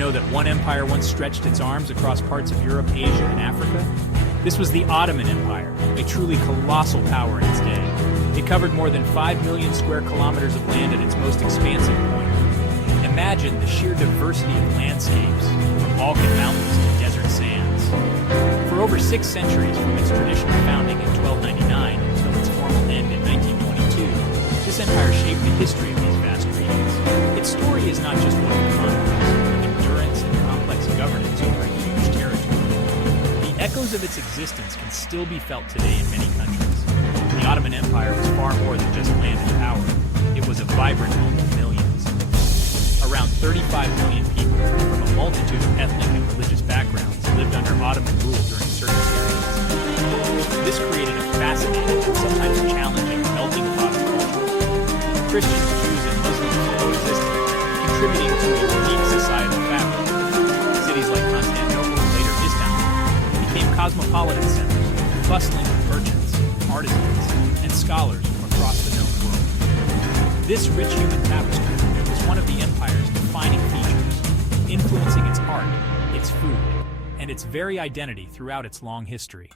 know that one empire once stretched its arms across parts of Europe, Asia, and Africa? This was the Ottoman Empire, a truly colossal power in its day. It covered more than 5 million square kilometers of land at its most expansive point. Imagine the sheer diversity of landscapes, from Balkan mountains to desert sands. For over 6 centuries, from its traditional founding in 1299 until its formal end in 1922, this empire shaped the history of these vast regions. Its story is not just one of conquest, but of endurance and complex governance over a huge territory. The echoes of its existence can still be felt today in many countries. The Ottoman Empire was far more than just land and power. It was a vibrant home to millions. Around 35 million people from a multitude of ethnic and religious backgrounds lived under Ottoman rule during certain periods. This created a fascinating and sometimes challenging melting pot of culture. Christians, Jews, and Muslims coexisted, contributing to a unique societal fabric. Cities like Constantinople and later Istanbul became cosmopolitan centers, bustling with merchants, artisans, and scholars from across the known world. This rich human tapestry was one of the empire's defining features, influencing its art, its food, and its very identity throughout its long history.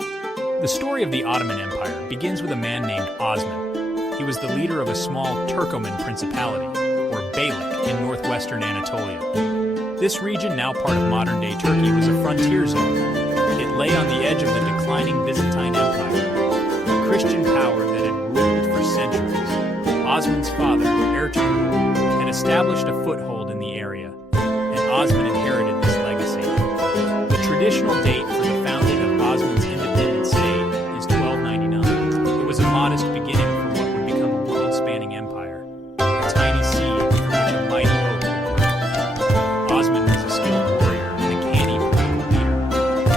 The story of the Ottoman Empire begins with a man named Osman. He was the leader of a small Turkoman principality, or Beylik, in northwestern Anatolia. This region, now part of modern-day Turkey, was a frontier zone. It lay on the edge of the declining Byzantine Empire, a Christian power that had ruled for centuries. Osman's father, Ertuğrul, had established a foothold in the area, and Osman inherited this legacy. The traditional date for the founding of Osman's independent state is 1299. It was a modest beginning for what would become a world-spanning empire, a tiny seed from which a mighty oak would grow. Osman was a skilled warrior and a canny political leader.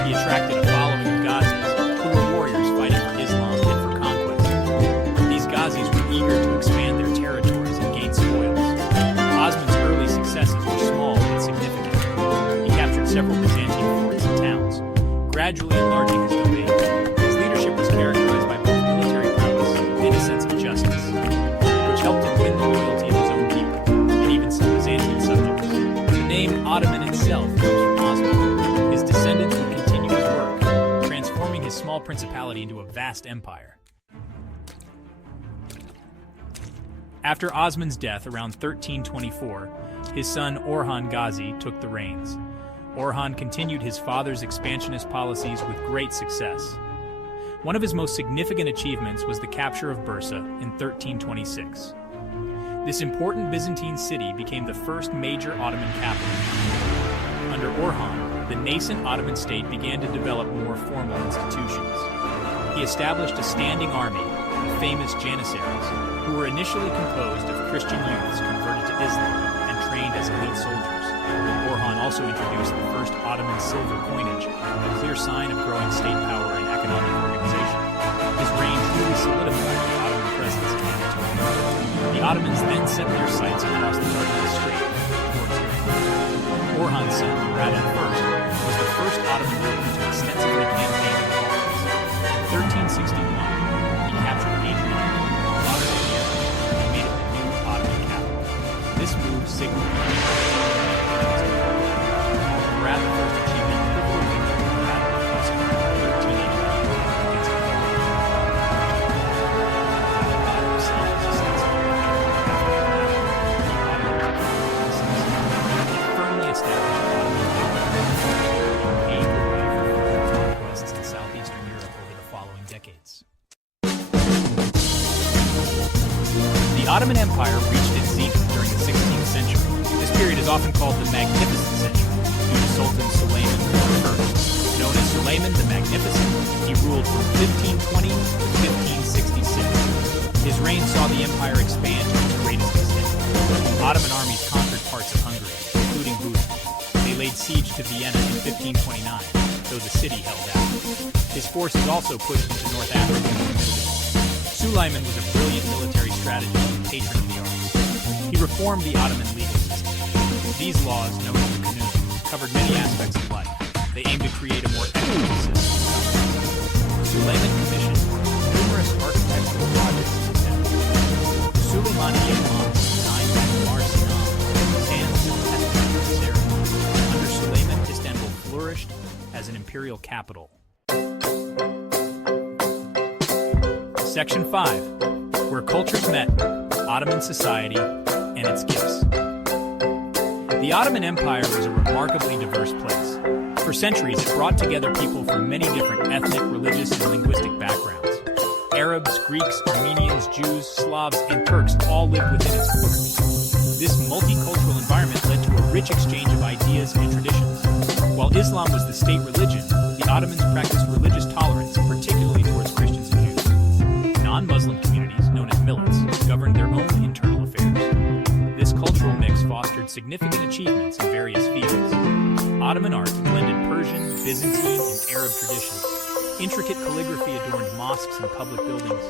He attracted a following of Ghazis, who were warriors fighting for Islam and for conquest. These Ghazis were eager to expand their territories and gain spoils. Osman's early successes were small but significant. He captured several Byzantine forts and towns, gradually enlarging his domain. His leadership was characterized by both military prowess and a sense of justice, which helped him win the loyalty of his own people, and even some Byzantine subjects. The name Ottoman itself comes from Osman. His descendants would continue his work, transforming his small principality into a vast empire. After Osman's death around 1324, his son Orhan Gazi took the reins. Orhan continued his father's expansionist policies with great success. One of his most significant achievements was the capture of Bursa in 1326. This important Byzantine city became the first major Ottoman capital. Under Orhan, the nascent Ottoman state began to develop more formal institutions. He established a standing army, the famous Janissaries, who were initially composed of Christian youths converted to Islam and trained as elite soldiers. Orhan also introduced the first Ottoman silver coinage, a clear sign of growing state power and economic organization. His reign truly solidified the Ottoman presence in Anatolia. The Ottomans then set their sights across the Dardanelles Strait towards Turkey. Orhan's son, Murad I, was the first Ottoman ruler to extensively campaign in the Balkans. In 1361, he captured Adrian, modern-day Yemen, and made it the new Ottoman capital. This move signaled Murad I achieved a pivotal victory in the Battle of Bosra in 1389 against the firmly established Ottoman and paved the way for further conquests in southeastern Europe over the following decades. The Ottoman Empire reached its zenith during the 16th century. This period is often called the Magnificent Century due to Sultan Suleiman I. Known as Suleiman the Magnificent, he ruled from 1520 to 1566. His reign saw the empire expand to its greatest extent. Ottoman armies conquered parts of Hungary, including Budapest. They laid siege to Vienna in 1529, though the city held out. His forces also pushed into North Africa and the Middle East. Suleiman was a brilliant military strategist and patron of the arts. He reformed the Ottoman legal system. These laws, known as the Kanun, covered many aspects of life. They aimed to create a more equitable system. Suleiman commissioned numerous architectural projects in his town. Suleiman designed Mar Sinai, imperial capital. Section 5. Where cultures met, Ottoman society and its gifts. The Ottoman Empire was a remarkably diverse place. For centuries, it brought together people from many different ethnic, religious, and linguistic backgrounds. Arabs, Greeks, Armenians, Jews, Slavs, and Turks all lived within its borders. This multicultural environment led to a rich exchange of ideas and traditions. While Islam was the state religion, the Ottomans practiced religious tolerance, particularly towards Christians and Jews. Non-Muslim communities, known as millets, governed their own internal affairs. This cultural mix fostered significant achievements in various fields. Ottoman art blended Persian, Byzantine, and Arab traditions. Intricate calligraphy adorned mosques and public buildings.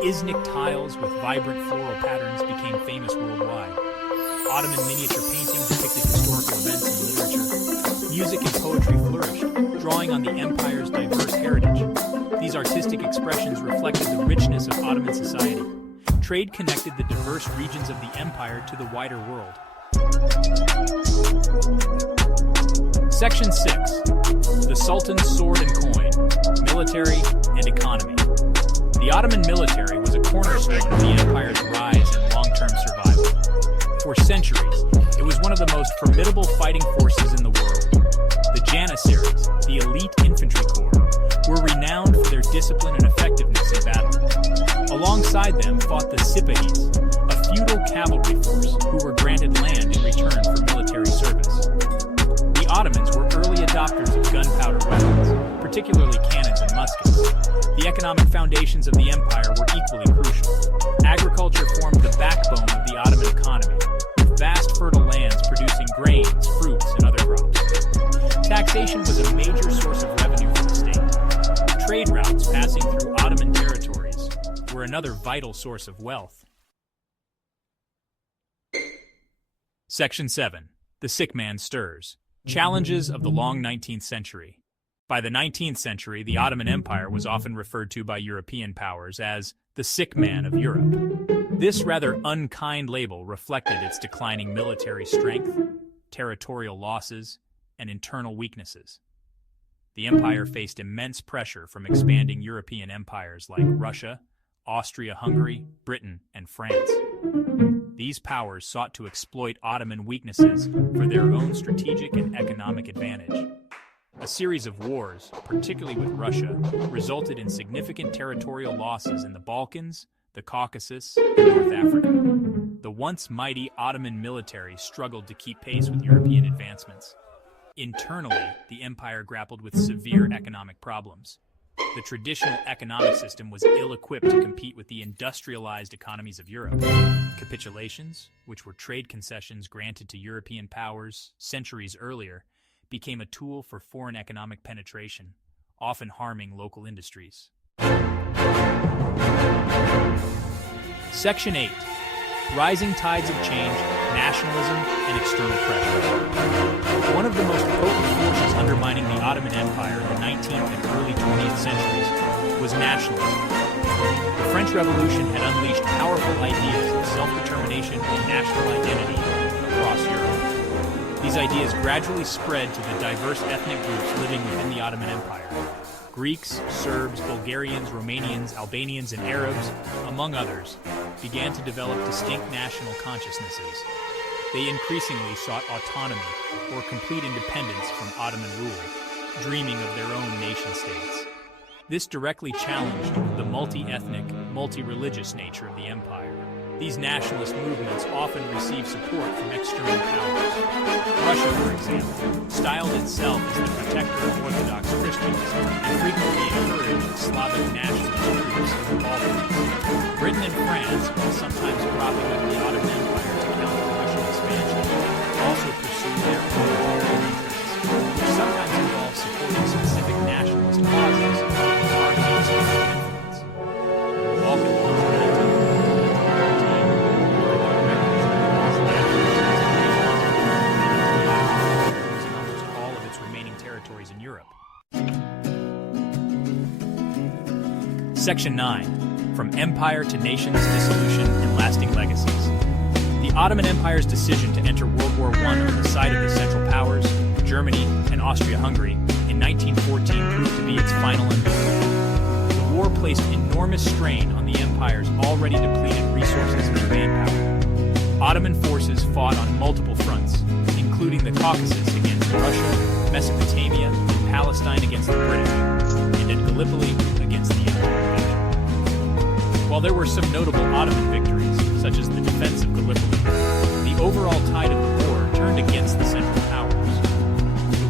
Iznik tiles with vibrant floral patterns became famous worldwide. Ottoman miniature painting depicted historical events and literature. Music and poetry flourished, drawing on the empire's diverse heritage. These artistic expressions reflected the richness of Ottoman society. Trade connected the diverse regions of the empire to the wider world. Section 6. The Sultan's sword and coin, military and economy. The Ottoman military was a cornerstone of the empire's rise and long-term survival. For centuries, it was one of the most formidable fighting forces in the world. The Janissaries, the elite infantry corps, were renowned for their discipline and effectiveness in battle. Alongside them fought the Sipahis, a feudal cavalry force who were granted land in return for military service. The Ottomans were early adopters of gunpowder weapons, particularly cannons and muskets. The economic foundations of the empire were equally crucial. Agriculture formed the backbone of the Ottoman economy, with vast fertile lands producing grains, fruits, and other crops. Taxation was a major source of revenue for the state. Trade routes passing through Ottoman territories were another vital source of wealth. Section 7. The sick man stirs. Challenges of the long 19th century. By the 19th century, the Ottoman Empire was often referred to by European powers as the sick man of Europe. This rather unkind label reflected its declining military strength, territorial losses, and internal weaknesses. The empire faced immense pressure from expanding European empires like Russia, Austria-Hungary, Britain, and France. These powers sought to exploit Ottoman weaknesses for their own strategic and economic advantage. A series of wars, particularly with Russia, resulted in significant territorial losses in the Balkans, the Caucasus, and North Africa. The once mighty Ottoman military struggled to keep pace with European advancements. Internally, the empire grappled with severe economic problems. The traditional economic system was ill-equipped to compete with the industrialized economies of Europe. Capitulations, which were trade concessions granted to European powers centuries earlier, became a tool for foreign economic penetration, often harming local industries. Section 8. Rising tides of change, nationalism, and external pressure. One of the most potent forces undermining the Ottoman Empire in the 19th and early 20th centuries was nationalism. The French Revolution had unleashed powerful ideas of self-determination and national identity across Europe. These ideas gradually spread to the diverse ethnic groups living within the Ottoman Empire. Greeks, Serbs, Bulgarians, Romanians, Albanians, and Arabs, among others, began to develop distinct national consciousnesses. They increasingly sought autonomy or complete independence from Ottoman rule, dreaming of their own nation-states. This directly challenged the multi-ethnic, multi-religious nature of the empire. These nationalist movements often received support from external powers. Russia, for example, styled itself as the protector of Orthodox Christians and frequently encouraged Slavic nationalist groups in the Balkans. Britain and France, while sometimes propping up the Ottoman Empire to counter Russian expansion, also pursued their own imperial interests, which sometimes involved supporting specific nationalist causes and targeting sphere of influence. The Balkan Wars were in Europe. Section 9. From Empire to Nations, Dissolution, and Lasting Legacies. The Ottoman Empire's decision to enter World War I on the side of the Central Powers, Germany, and Austria-Hungary, in in 1914 proved to be its final unveiling. The war placed enormous strain on the empire's already depleted resources and manpower. Ottoman forces fought on multiple fronts, including the Caucasus against Russia, Mesopotamia and Palestine against the British, and at Gallipoli against the Empire. While there were some notable Ottoman victories, such as the defense of Gallipoli, the overall tide of the war turned against the Central Powers.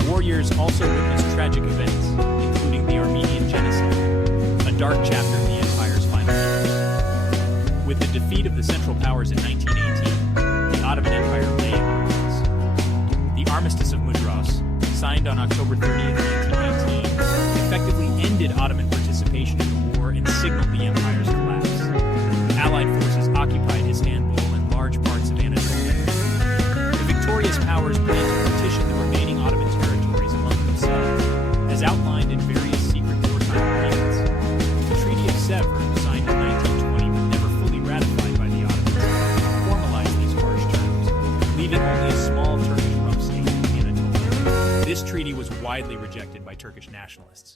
The war years also witnessed tragic events, including the Armenian Genocide, a dark chapter in the empire's final years. With the defeat of the Central Powers in 1918, the Ottoman Empire lay in ruins. The Armistice of Mudros, signed on October 30, 1918, effectively ended Ottoman participation in the war and signaled the empire's collapse. Allied forces occupied Istanbul and large parts of Anatolia. The victorious powers planned to partition the remaining Ottoman territories among themselves, as outlined in various secret wartime agreements. The Treaty of Sèvres, signed in 1920 but never fully ratified by the Ottomans, formalized these harsh terms, leaving only a small Turkish rump state in Anatolia. This treaty was widely rejected by Turkish nationalists.